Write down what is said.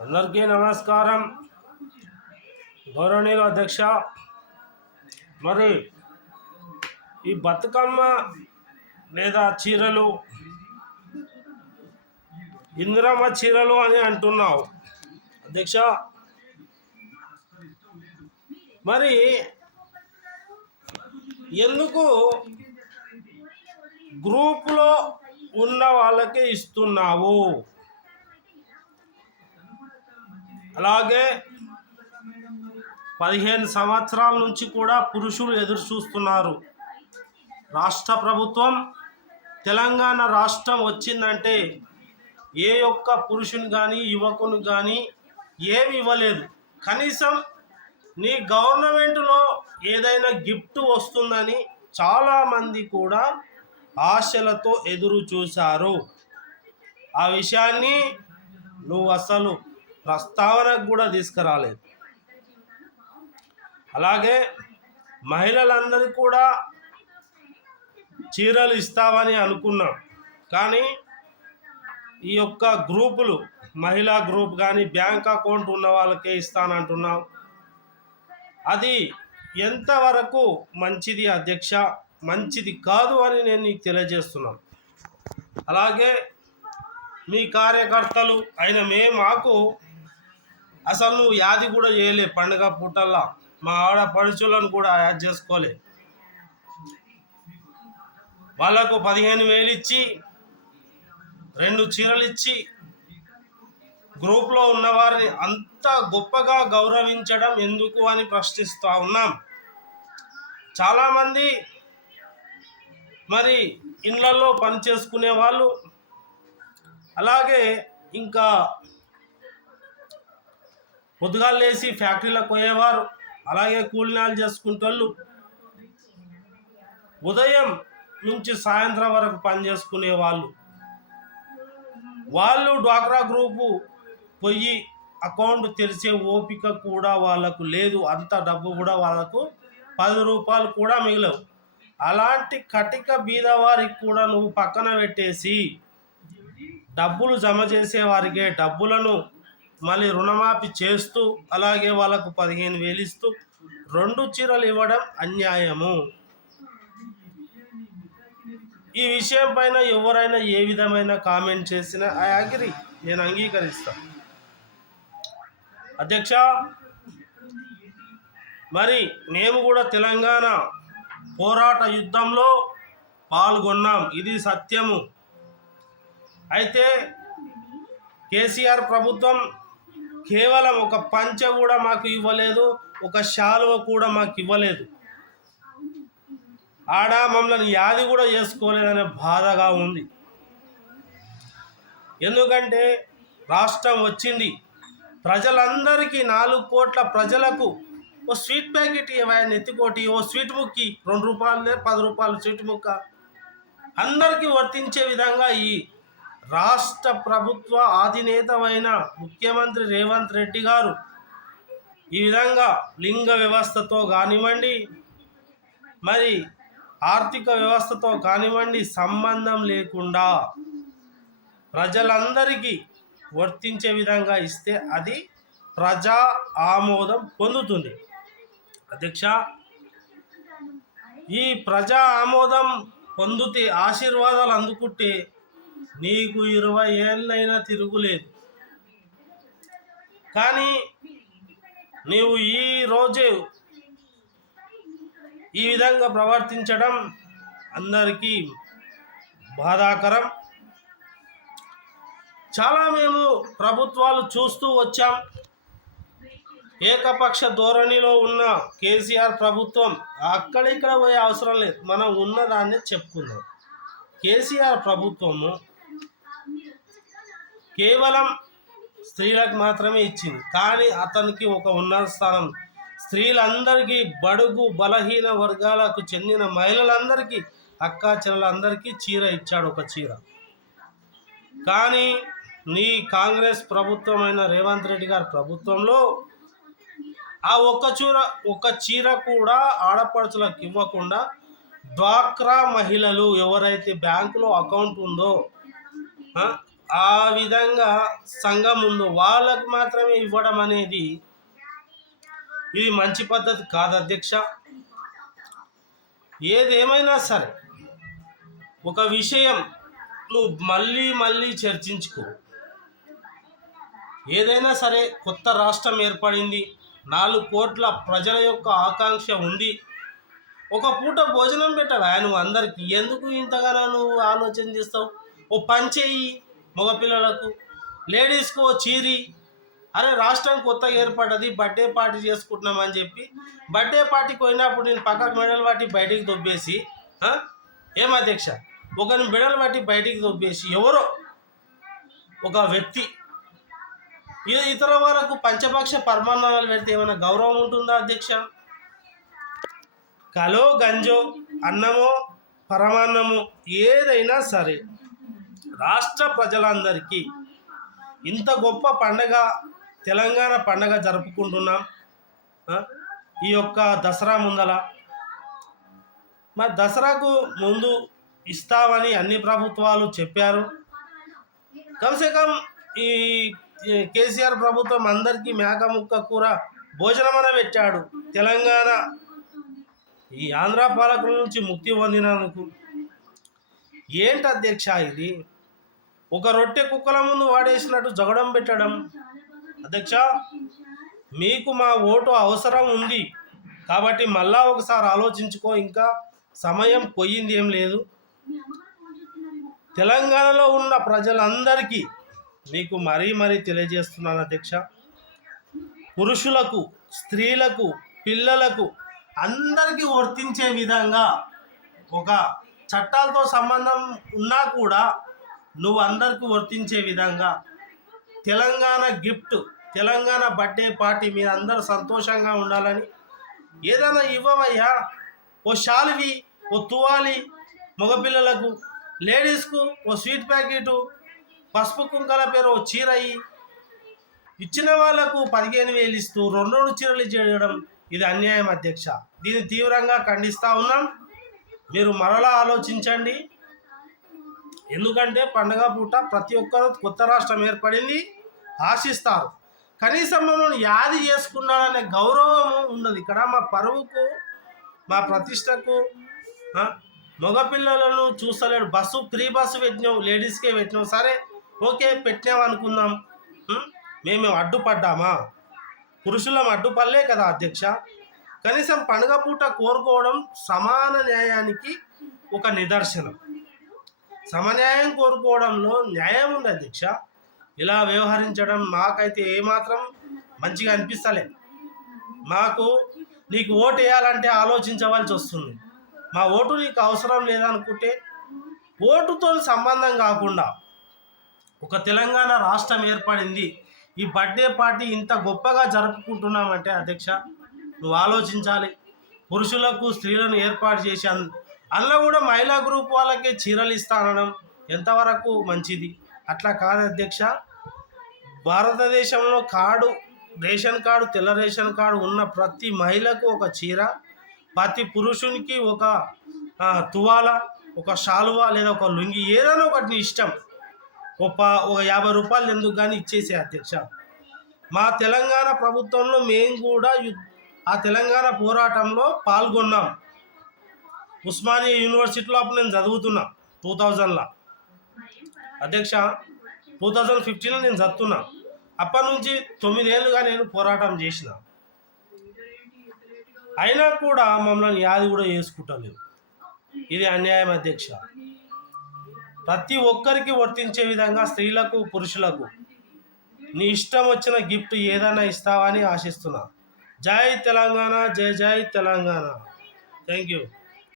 అందరికీ నమస్కారం. గౌరవనీయుల అధ్యక్ష మరి ఈ బతుకమ్మ లేదా చీరలు ఇందిరమ్మ చీరలు అని అంటున్నావు. అధ్యక్ష మరి ఎందుకు గ్రూపులో ఉన్న వాళ్ళకే ఇస్తున్నావు? అలాగే పదిహేను సంవత్సరాల నుంచి కూడా పురుషులు ఎదురు చూస్తున్నారు. రాష్ట్ర ప్రభుత్వం తెలంగాణ రాష్ట్రం వచ్చిందంటే ఏ ఒక్క పురుషుని కానీ యువకుని కానీ ఏమి ఇవ్వలేదు. కనీసం నీ గవర్నమెంట్లో ఏదైనా గిఫ్ట్ వస్తుందని చాలామంది కూడా ఆశలతో ఎదురు చూశారు. ఆ విషయాన్ని నువ్వు అసలు ప్రస్తావనకు కూడా తీసుకురాలేదు. అలాగే మహిళలందరికీ కూడా చీరలు ఇస్తామని అనుకున్నాం. కానీ ఈ యొక్క గ్రూపులు మహిళా గ్రూప్ కానీ బ్యాంక్ అకౌంట్ ఉన్న వాళ్ళకే ఇస్తానంటున్నాం. అది ఎంతవరకు మంచిది అధ్యక్ష? మంచిది కాదు అని నేను నీకు తెలియజేస్తున్నాను. అలాగే మీ కార్యకర్తలు అయిన మే మాకు అసలు నువ్వు యాది కూడా చేయలే పండుగ పూటల్లా. మా ఆడ పడుచులను కూడా యాడ్ చేసుకోలే. వాళ్ళకు పదిహేను వేలు ఇచ్చి రెండు చీరలు ఇచ్చి గ్రూప్లో ఉన్నవారిని అంత గొప్పగా గౌరవించడం ఎందుకు అని ప్రశ్నిస్తూ ఉన్నాం. చాలామంది మరి ఇండ్లలో పని చేసుకునే వాళ్ళు అలాగే ఇంకా పొద్దుగాలు లేచి ఫ్యాక్టరీలకు పోయేవారు. అలాగే కూలినాలు చేసుకుంటోళ్ళు. ఉదయం నుంచి సాయంత్రం వరకు పని చేసుకునే వాళ్ళు వాళ్ళు డ్వాక్రా గ్రూపు పోయి అకౌంట్ తెరిచే ఓపిక కూడా వాళ్ళకు లేదు. అంత డబ్బు కూడా వాళ్ళకు పది రూపాయలు కూడా మిగలవు. అలాంటి కటిక బీదవారికి కూడా నువ్వు పక్కన పెట్టేసి డబ్బులు జమ చేసేవారికే డబ్బులను మళ్ళీ రుణమాఫీ చేస్తూ అలాగే వాళ్ళకు పదిహేను వేలు ఇస్తూ రెండు చీరలు ఇవ్వడం అన్యాయము. ఈ విషయం పైన ఎవరైనా ఏ విధమైన కామెంట్ చేసినా ఐ అగ్రి. నేను అంగీకరిస్తాను అధ్యక్ష మరి మేము కూడా తెలంగాణ పోరాట యుద్ధంలో పాల్గొన్నాం. ఇది సత్యము. అయితే కేసీఆర్ ప్రభుత్వం కేవలం ఒక పంచ కూడా మాకు ఇవ్వలేదు ఒక శాలువ కూడా మాకు ఇవ్వలేదు. ఆడ మమ్మల్ని యాది కూడా చేసుకోలేదనే బాధగా ఉంది. ఎందుకంటే రాష్ట్రం వచ్చింది. ప్రజలందరికీ నాలుగు కోట్ల ప్రజలకు ఓ స్వీట్ ప్యాకెట్ ఇవ్వాలి ఎత్తుకోటి ఓ స్వీట్ ముక్కి రెండు రూపాయలు పది రూపాయలు స్వీట్ ముక్క. అందరికీ వర్తించే విధంగా ఈ రాష్ట్ర ప్రభుత్వ అధినేతమైన ముఖ్యమంత్రి రేవంత్ రెడ్డి గారు ఈ విధంగా లింగ వ్యవస్థతో కానివ్వండి మరి ఆర్థిక వ్యవస్థతో కానివ్వండి సంబంధం లేకుండా ప్రజలందరికీ వర్తించే విధంగా ఇస్తే అది ప్రజా ఆమోదం పొందుతుంది. అధ్యక్ష ఈ ప్రజా ఆమోదం పొందుతే ఆశీర్వాదాలు అందుకుంటే నీకు ఇరవై ఏళ్ళైనా తిరుగులేదు. కానీ నీవు ఈ రోజే ఈ విధంగా ప్రవర్తించడం అందరికీ బాధాకరం. చాలా మేము ప్రభుత్వాలు చూస్తూ వచ్చాం. ఏకపక్ష ధోరణిలో ఉన్న కేసీఆర్ ప్రభుత్వం అక్కడిక్కడ పోయే అవసరం లేదు. మనం ఉన్నదాన్ని చెప్పుకుందాం. కేసీఆర్ ప్రభుత్వము కేవలం స్త్రీలకు మాత్రమే ఇచ్చింది. కానీ అతనికి ఒక ఉన్నత స్థానం. స్త్రీలందరికీ బడుగు బలహీన వర్గాలకు చెందిన మహిళలందరికీ అక్కా చెల్లెలందరికీ చీర ఇచ్చాడు ఒక చీర. కానీ నీ కాంగ్రెస్ ప్రభుత్వమైన రేవంత్ రెడ్డి గారి ప్రభుత్వంలో ఆ ఒక్క చీర ఒక్క చీర కూడా ఆడపడుచులకు ఇవ్వకుండా డ్వాక్రా మహిళలు ఎవరైతే బ్యాంకులో అకౌంట్ ఉందో ఆ, విధంగా సంఘం ఉందో వాళ్ళకు మాత్రమే ఇవ్వడం అనేది ఇది మంచి పద్ధతి కాదు అధ్యక్ష. ఏదేమైనా సరే ఒక విషయం నువ్వు మళ్ళీ మళ్ళీ చర్చించుకో. ఏదైనా సరే కొత్త రాష్ట్రం ఏర్పడింది నాలుగు కోట్ల ప్రజల యొక్క ఆకాంక్ష ఉంది. ఒక పూట భోజనం పెట్టవా నువ్వు అందరికీ? ఎందుకు ఇంతగానో నువ్వు ఆలోచన చేస్తావు? ఓ పని చేయి మగపిల్లలకు లేడీస్కు ఓ చీరి. అరే రాష్ట్రం కొత్తగా ఏర్పడ్డది బర్త్డే పార్టీ చేసుకుంటున్నామని చెప్పి బర్త్డే పార్టీకి పోయినప్పుడు నేను పక్కకు మెడలు పట్టి బయటికి దొబ్బేసి ఏం అధ్యక్ష? ఒకరిని మెడలు పట్టి బయటికి దొబ్బేసి ఎవరో? ఒక వ్యక్తి. ఇతర వరకు పంచపక్ష పరమాణాలు పెడితే ఏమైనా గౌరవం ఉంటుందా అధ్యక్ష? కలో గంజో అన్నమో పరమాన్నము ఏదైనా సరే. రాష్ట్ర ప్రజలందరికీ ఇంత గొప్ప పండగ తెలంగాణ పండగ జరుపుకుంటున్నాం. ఈ యొక్క దసరా ముందల. మరి దసరాకు ముందు ఇస్తామని అన్ని ప్రభుత్వాలు చెప్పారు. కమ్సే కమ్ ఈ ఈ కేసీఆర్ ప్రభుత్వం అందరికీ మేక ముక్క కూర భోజనమన పెట్టాడు. తెలంగాణ ఈ ఆంధ్ర పాలకుల నుంచి ముక్తి పొందినందుకు. ఏంటి అధ్యక్ష ఇది? ఒక రొట్టె కుక్కల ముందు వాడేసినట్టు జగడం పెట్టడం. అధ్యక్ష మీకు మా ఓటు అవసరం ఉంది. కాబట్టి మళ్ళా ఒకసారి ఆలోచించుకో ఇంకా సమయం పోయింది ఏం లేదు. తెలంగాణలో ఉన్న ప్రజలందరికీ మీకు మరీ మరీ తెలియజేస్తున్నాను అధ్యక్ష. పురుషులకు స్త్రీలకు పిల్లలకు అందరికీ వర్తించే విధంగా ఒక చట్టాలతో సంబంధం ఉన్నా కూడా నువ్వు అందరికీ వర్తించే విధంగా. Telangana gift Telangana birthday party మీరు అందరూ సంతోషంగా ఉండాలని. ఏదైనా ఇవ్వవయ్యా. ఓ షాల్వి ఓ తువాలి మగపిల్లలకు. లేడీస్కు ఓ స్వీట్ ప్యాకెటు పసుపు కుంకల పేరు ఓ చీర ఇచ్చిన వాళ్ళకు పదిహేను వేలు ఇస్తూ రెండు రెండు చీరలు చేయడం ఇది అన్యాయం అధ్యక్ష. దీన్ని తీవ్రంగా ఖండిస్తూ ఉన్నాం. మీరు మరలా ఆలోచించండి. ఎందుకంటే పండగ పూట ప్రతి ఒక్కరు కొత్త రాష్ట్రం ఏర్పడింది ఆశిస్తారు. కనీసం మమ్మల్ని యాది చేసుకున్నాడనే గౌరవం ఉన్నది. ఇక్కడ మా పరువుకు మా ప్రతిష్టకు మగపిల్లలను చూస్తలేడు. బస్సు ఫ్రీ బస్సు పెట్టినాం లేడీస్కే పెట్టినాం. సరే ఓకే పెట్టినాం అనుకుందాం. మేము అడ్డుపడ్డామా? పురుషులం అడ్డుపడలే కదా అధ్యక్ష. కనీసం పండుగ పూట కోరుకోవడం సమాన న్యాయానికి ఒక నిదర్శనం. సమన్యాయం కోరుకోవడంలో న్యాయం ఉంది అధ్యక్ష. ఇలా వ్యవహరించడం మాకైతే ఏమాత్రం మంచిగా అనిపిస్తలే మాకు నీకు ఓటు వేయాలంటే ఆలోచించవలసి వస్తుంది. మా ఓటు నీకు అవసరం లేదనుకుంటే ఓటుతో సంబంధం కాకుండా ఒక తెలంగాణ రాష్ట్రం ఏర్పడింది. ఈ బర్త్డే పార్టీ ఇంత గొప్పగా జరుపుకుంటున్నామంటే అధ్యక్ష నువ్వు ఆలోచించాలి. పురుషులకు స్త్రీలను ఏర్పాటు చేసి అన్- అందులో కూడా మహిళా గ్రూప్ వాళ్ళకే చీరలు ఇస్తానడం ఎంతవరకు మంచిది? అట్లా కాదు అధ్యక్ష. భారతదేశంలో కార్డు రేషన్ కార్డు తెల్ల రేషన్ కార్డు ఉన్న ప్రతి మహిళకు ఒక చీర ప్రతి పురుషునికి ఒక తువాల ఒక శాలువా లేదా ఒక లుంగి ఏదైనా ఒకటి నీ ఇష్టం. ఒక ఒక యాభై రూపాయలు ఎందుకు కానీ ఇచ్చేసే అధ్యక్ష. మా తెలంగాణ ప్రభుత్వంలో మేము కూడా ఆ తెలంగాణ పోరాటంలో పాల్గొన్నాం. ఉస్మానియా యూనివర్సిటీలో అప్పుడు నేను చదువుతున్నా టూ థౌజండ్లో. అధ్యక్ష టూ థౌజండ్ ఫిఫ్టీన్లో నేను చదువుతున్నా. అప్పటి నుంచి తొమ్మిదేళ్ళుగా నేను పోరాటం చేసిన. అయినా కూడా మమ్మల్ని యాది కూడా చేసుకుంటలేదు. ఇది అన్యాయం అధ్యక్ష. ప్రతి ఒక్కరికి వర్తించే విధంగా స్త్రీలకు పురుషులకు నీ ఇష్టం వచ్చిన గిఫ్ట్ ఏదైనా ఇస్తావని ఆశిస్తున్నా. జై తెలంగాణ జై జై తెలంగాణ. Thank you.